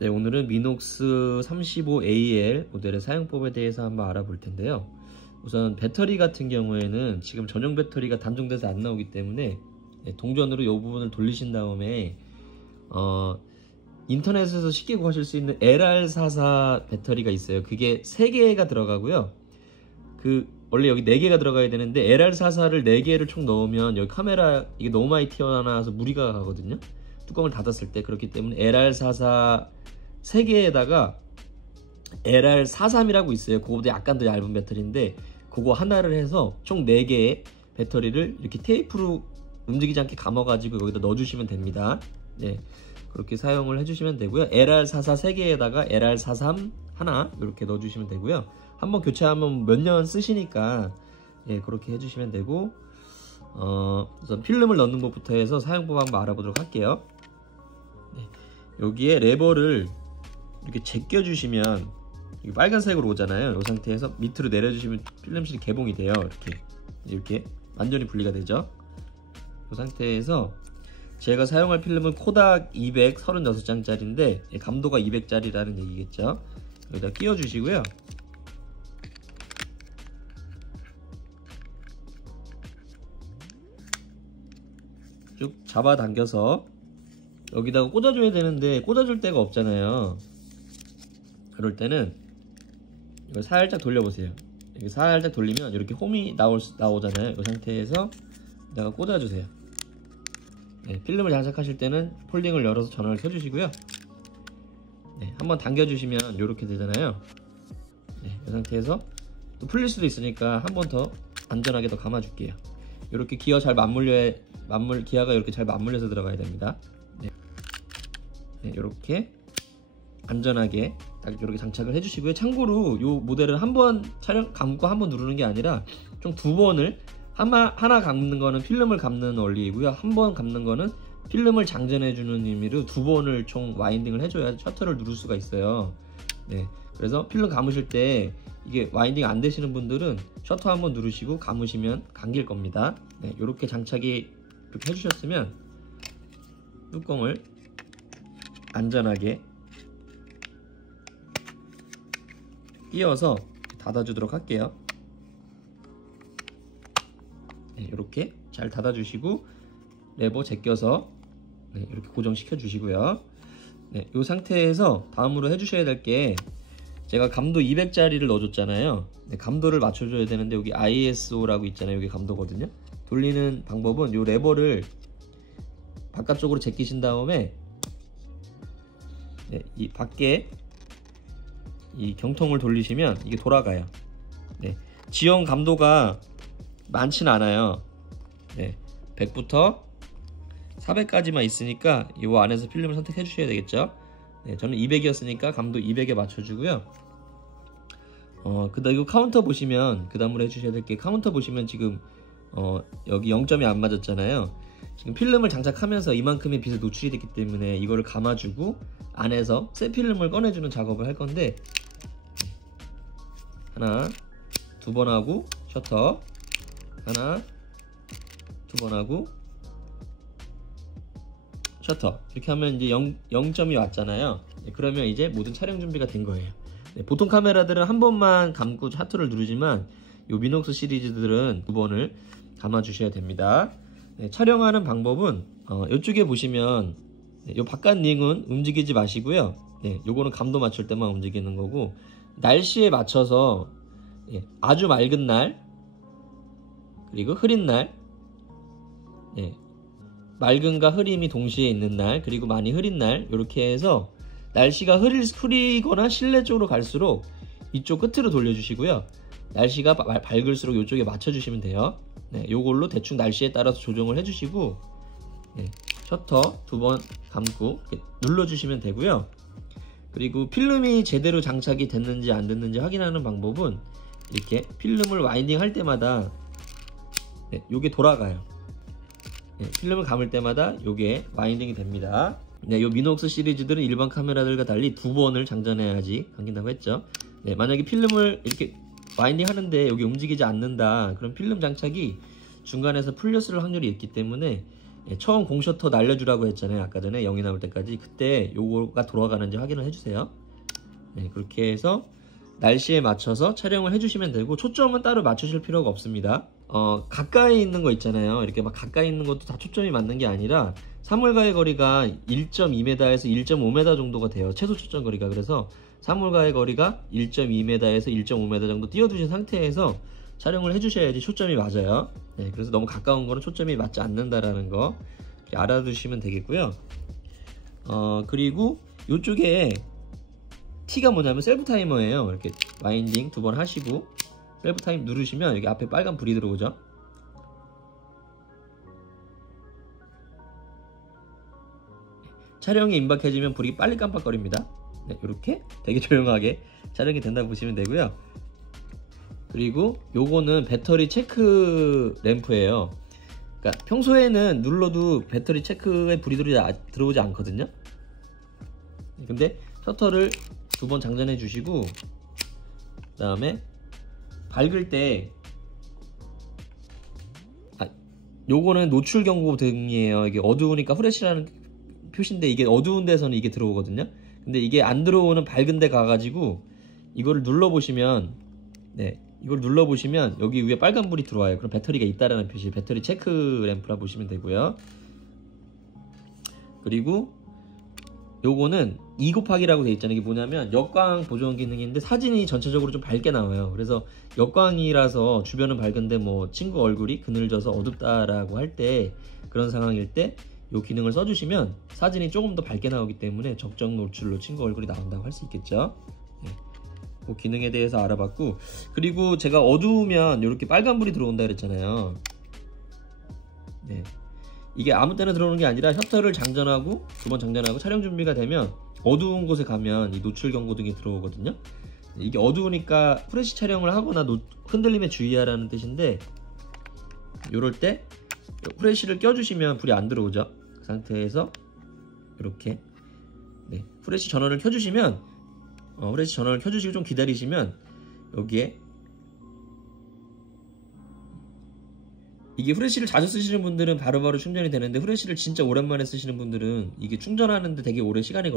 네, 오늘은 미녹스 35AL 모델의 사용법에 대해서 한번 알아볼 텐데요. 우선 배터리 같은 경우에는 지금 전용 배터리가 단종돼서 안 나오기 때문에 동전으로 이 부분을 돌리신 다음에 인터넷에서 쉽게 구하실 수 있는 LR44 배터리가 있어요. 그게 3개가 들어가고요. 원래 여기 4개가 들어가야 되는데 LR44를 4개를 총 넣으면 여기 카메라 이게 너무 많이 튀어나와서 무리가 가거든요. 뚜껑을 닫았을 때. 그렇기 때문에 LR44 3개에다가 LR43이라고 있어요. 그거보다 약간 더 얇은 배터리인데 그거 하나를 해서 총 4개의 배터리를 이렇게 테이프로 움직이지 않게 감아가지고 여기다 넣어주시면 됩니다. 네, 그렇게 사용을 해주시면 되고요. LR44 3개에다가 LR43 하나 이렇게 넣어주시면 되고요. 한번 교체하면 몇 년 쓰시니까 그렇게 해주시면 되고, 우선 필름을 넣는 것부터 해서 사용법 한번 알아보도록 할게요. 네, 여기에 레버를 이렇게 제껴주시면 빨간색으로 오잖아요. 이 상태에서 밑으로 내려주시면 필름실이 개봉이 돼요. 이렇게 완전히 분리가 되죠. 이 상태에서 제가 사용할 필름은 코닥 236장짜리인데 감도가 200짜리라는 얘기겠죠. 여기다 끼워 주시고요. 쭉 잡아당겨서 여기다가 꽂아줘야 되는데 꽂아줄 데가 없잖아요. 그럴 때는 이걸 살짝 돌려보세요. 이렇게 살짝 돌리면 이렇게 홈이 나오잖아요. 이 상태에서 내가 꽂아주세요. 네, 필름을 장착하실 때는 폴딩을 열어서 전원을 켜주시고요. 네, 한번 당겨주시면 이렇게 되잖아요. 네, 이 상태에서 또 풀릴 수도 있으니까 한 번 더 안전하게 더 감아줄게요. 이렇게 기어가 이렇게 잘 맞물려서 들어가야 됩니다. 네, 이렇게 안전하게 딱 이렇게 장착을 해주시고요. 참고로 이 모델은 한번 감고 한번 누르는 게 아니라 총 2번을 하나 감는 거는 필름을 감는 원리이고요. 한 번 감는 거는 필름을 장전해 주는 의미로 2번을 총 와인딩을 해줘야 셔터를 누를 수가 있어요. 네, 그래서 필름 감으실 때 이게 와인딩 안 되시는 분들은 셔터 한번 누르시고 감으시면 감길 겁니다. 네, 이렇게 장착이 이렇게 해주셨으면 뚜껑을 안전하게 끼워서 닫아주도록 할게요. 네, 이렇게 잘 닫아주시고 레버 제껴서 이렇게 고정시켜 주시고요. 네, 이 상태에서 다음으로 해주셔야 될 게 제가 감도 200짜리를 넣어줬잖아요. 네, 감도를 맞춰줘야 되는데 여기 ISO라고 있잖아요. 여기 감도거든요. 돌리는 방법은 이 레버를 바깥쪽으로 제끼신 다음에 이 밖에 이 경통을 돌리시면 이게 돌아가요. 네, 지형 감도가 많진 않아요. 네, 100부터 400까지만 있으니까 이 안에서 필름을 선택해 주셔야 되겠죠. 네, 저는 200이었으니까 감도 200에 맞춰주고요. 그다음 이거 카운터 보시면 그 다음으로 해주셔야 될 게 카운터 보시면 지금 여기 0점이 안 맞았잖아요. 지금 필름을 장착하면서 이만큼의 빛에 노출이 됐기 때문에 이거를 감아주고 안에서 새 필름을 꺼내주는 작업을 할 건데 하나, 2번 하고 셔터 하나, 2번 하고 셔터 이렇게 하면 이제 0점이 왔잖아요. 네, 그러면 이제 모든 촬영 준비가 된 거예요. 네, 보통 카메라들은 한 번만 감고 셔터를 누르지만 이 미녹스 시리즈들은 2번을 감아 주셔야 됩니다. 네, 촬영하는 방법은 이쪽에 보시면 이 바깥 링은 움직이지 마시고요. 네, 요거는 감도 맞출 때만 움직이는 거고 날씨에 맞춰서 아주 맑은 날 그리고 흐린 날 맑음과 흐림이 동시에 있는 날 그리고 많이 흐린 날 이렇게 해서 날씨가 흐리거나 실내 쪽으로 갈수록 이쪽 끝으로 돌려주시고요. 날씨가 밝을수록 이쪽에 맞춰주시면 돼요. 네, 요걸로 대충 날씨에 따라서 조정을 해주시고 셔터 2번 감고 눌러주시면 되고요. 그리고 필름이 제대로 장착이 됐는지 안 됐는지 확인하는 방법은 이렇게 필름을 와인딩 할 때마다 요게 돌아가요. 필름을 감을 때마다 요게 와인딩이 됩니다. 네, 요 미녹스 시리즈들은 일반 카메라들과 달리 2번을 장전해야지 감긴다고 했죠. 네, 만약에 필름을 이렇게 와인딩 하는데 여기 움직이지 않는다 그럼 필름 장착이 중간에서 풀렸을 확률이 있기 때문에 처음 공셔터 날려주라고 했잖아요. 아까 전에 0이 나올 때까지. 그때 요거가 돌아가는지 확인을 해주세요. 그렇게 해서 날씨에 맞춰서 촬영을 해주시면 되고, 초점은 따로 맞추실 필요가 없습니다. 가까이 있는 거 있잖아요. 이렇게 막 가까이 있는 것도 다 초점이 맞는 게 아니라 사물과의 거리가 1.2m에서 1.5m 정도가 돼요. 최소 초점 거리가. 그래서 사물과의 거리가 1.2m에서 1.5m 정도 띄워두신 상태에서 촬영을 해주셔야지 초점이 맞아요. 그래서 너무 가까운 거는 초점이 맞지 않는다라는 거 알아두시면 되겠고요. 그리고 이쪽에 T가 뭐냐면 셀프 타이머예요. 이렇게 와인딩 2번 하시고 셀프 타임 누르시면 여기 앞에 빨간 불이 들어오죠. 촬영이 임박해지면 불이 빨리 깜빡거립니다. 이렇게 되게 조용하게 촬영이 된다고 보시면 되고요. 그리고 요거는 배터리 체크 램프예요. 그러니까 평소에는 눌러도 배터리 체크에 불이 들어오지 않거든요. 근데 셔터를 2번 장전해 주시고, 그 다음에 밝을 때 요거는 노출 경고 등이에요. 이게 어두우니까 후레쉬라는 표시인데, 이게 어두운 데서는 이게 들어오거든요. 근데 이게 안 들어오는 밝은 데 가가지고 이거를 눌러보시면, 이걸 눌러보시면 여기 위에 빨간 불이 들어와요. 그럼 배터리가 있다라는 표시, 배터리 체크 램프라 보시면 되고요. 그리고 요거는 2 곱하기라고 되어 있잖아요. 이게 뭐냐면 역광 보정 기능인데 사진이 전체적으로 좀 밝게 나와요. 그래서 역광이라서 주변은 밝은데 뭐 친구 얼굴이 그늘져서 어둡다라고 할 때, 그런 상황일 때 요 기능을 써주시면 사진이 조금 더 밝게 나오기 때문에 적정 노출로 친구 얼굴이 나온다고 할 수 있겠죠. 그 기능에 대해서 알아봤고, 그리고 제가 어두우면 이렇게 빨간불이 들어온다 그랬잖아요. 이게 아무 때나 들어오는 게 아니라 셔터를 장전하고 2번 장전하고 촬영 준비가 되면 어두운 곳에 가면 이 노출 경고등이 들어오거든요. 이게 어두우니까 프레시 촬영을 하거나 흔들림에 주의하라는 뜻인데, 이럴 때 프레시를 껴주시면 불이 안 들어오죠. 그 상태에서 이렇게 프레시 전원을 켜주시면, 프레시 전원을 켜주시고 좀 기다리시면 여기에, 이게 후레쉬를 자주 쓰시는 분들은 바로바로 충전이 되는데, 후레쉬를 진짜 오랜만에 쓰시는 분들은 이게 충전하는데 되게 오래 시간이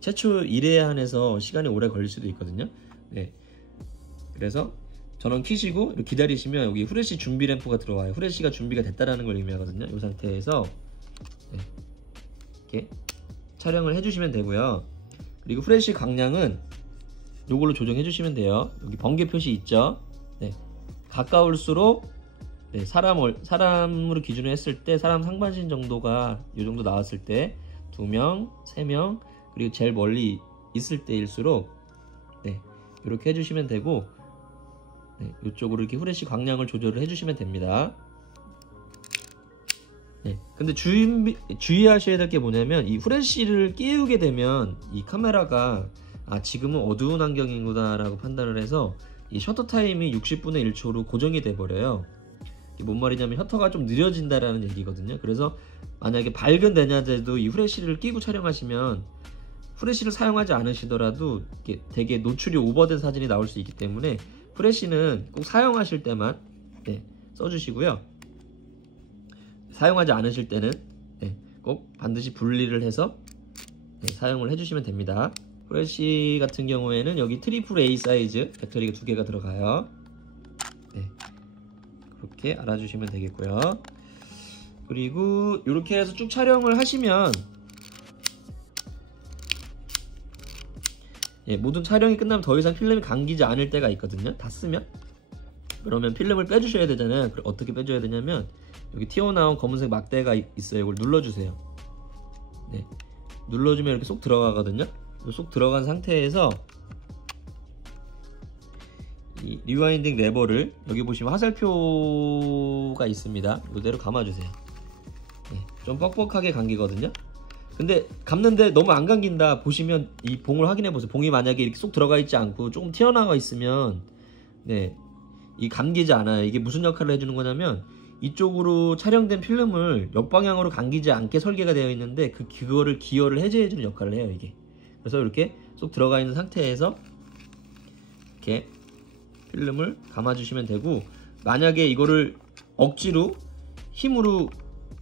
최초 1회에 한해서 시간이 오래 걸릴 수도 있거든요. 그래서 전원 켜시고 이렇게 기다리시면 여기 후레쉬 준비 램프가 들어와요. 후레쉬가 준비가 됐다라는 걸 의미하거든요. 이 상태에서 이렇게 촬영을 해주시면 되고요. 그리고 후레쉬 광량은 이걸로 조정해 주시면 돼요. 여기 번개 표시 있죠. 가까울수록 사람으로 기준으로 했을 때 사람 상반신 정도가 이 정도 나왔을 때 2명, 3명, 그리고 제일 멀리 있을 때일수록 이렇게 해주시면 되고, 이쪽으로 이렇게 후레쉬 광량을 조절을 해주시면 됩니다. 근데 주의하셔야 될 게 뭐냐면, 이 후레쉬를 끼우게 되면 이 카메라가 지금은 어두운 환경이구나 라고 판단을 해서 이 셔터 타임이 60분의 1초로 고정이 돼 버려요. 이게 뭔 말이냐면 셔터가 좀 느려진다라는 얘기거든요. 그래서 만약에 밝은 대낮에도 이 후레쉬를 끼고 촬영하시면 후레쉬를 사용하지 않으시더라도 이렇게 되게 노출이 오버된 사진이 나올 수 있기 때문에 후레쉬는 꼭 사용하실 때만 써주시고요. 사용하지 않으실 때는 꼭 반드시 분리를 해서 사용을 해주시면 됩니다. 후레쉬 같은 경우에는 여기 트리플 A 사이즈 배터리가 2개가 들어가요. 그렇게 알아주시면 되겠고요. 그리고 이렇게 해서 쭉 촬영을 하시면 모든 촬영이 끝나면 더 이상 필름이 감기지 않을 때가 있거든요. 다 쓰면. 그러면 필름을 빼주셔야 되잖아요. 어떻게 빼줘야 되냐면 여기 튀어나온 검은색 막대가 있어요. 이걸 눌러주세요. 눌러주면 이렇게 쏙 들어가거든요. 쏙 들어간 상태에서 이 리와인딩 레버를 여기 보시면 화살표가 있습니다. 이대로 감아주세요. 좀 뻑뻑하게 감기거든요. 근데 감는데 너무 안 감긴다 보시면 이 봉을 확인해 보세요. 봉이 만약에 이렇게 쏙 들어가 있지 않고 조금 튀어나와 있으면 이 감기지 않아요. 이게 무슨 역할을 해주는 거냐면 이쪽으로 촬영된 필름을 역방향으로 감기지 않게 설계가 되어 있는데 그거를 기여를 해제해주는 역할을 해요. 이게. 그래서 이렇게 쏙 들어가 있는 상태에서 이렇게 필름을 감아주시면 되고, 만약에 이거를 억지로 힘으로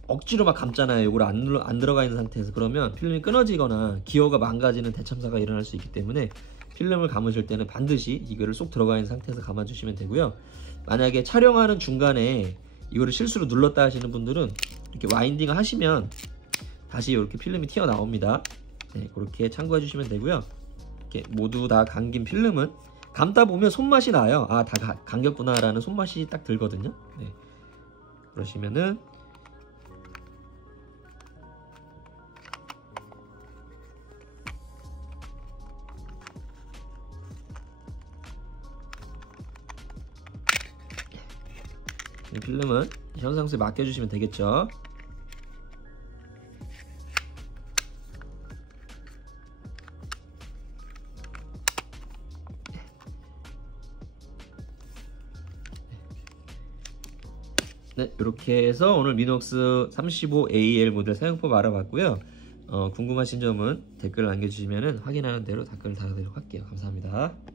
억지로 막 감잖아요. 이걸 안 들어가 있는 상태에서. 그러면 필름이 끊어지거나 기어가 망가지는 대참사가 일어날 수 있기 때문에 필름을 감으실 때는 반드시 이거를 쏙 들어가 있는 상태에서 감아주시면 되고요. 만약에 촬영하는 중간에 이거를 실수로 눌렀다 하시는 분들은 이렇게 와인딩을 하시면 다시 이렇게 필름이 튀어나옵니다. 네, 그렇게 참고해 주시면 되고요. 이렇게 모두 다 감긴 필름은 감다 보면 손맛이 나요. 아, 다 감겼구나 라는 손맛이 딱 들거든요. 네. 그러시면은 이 필름은 현상수에 맡겨주시면 되겠죠. 네, 이렇게 해서 오늘 미녹스 35AL 모델 사용법 알아봤고요. 궁금하신 점은 댓글 남겨주시면 확인하는 대로 댓글 달아드리도록 할게요. 감사합니다.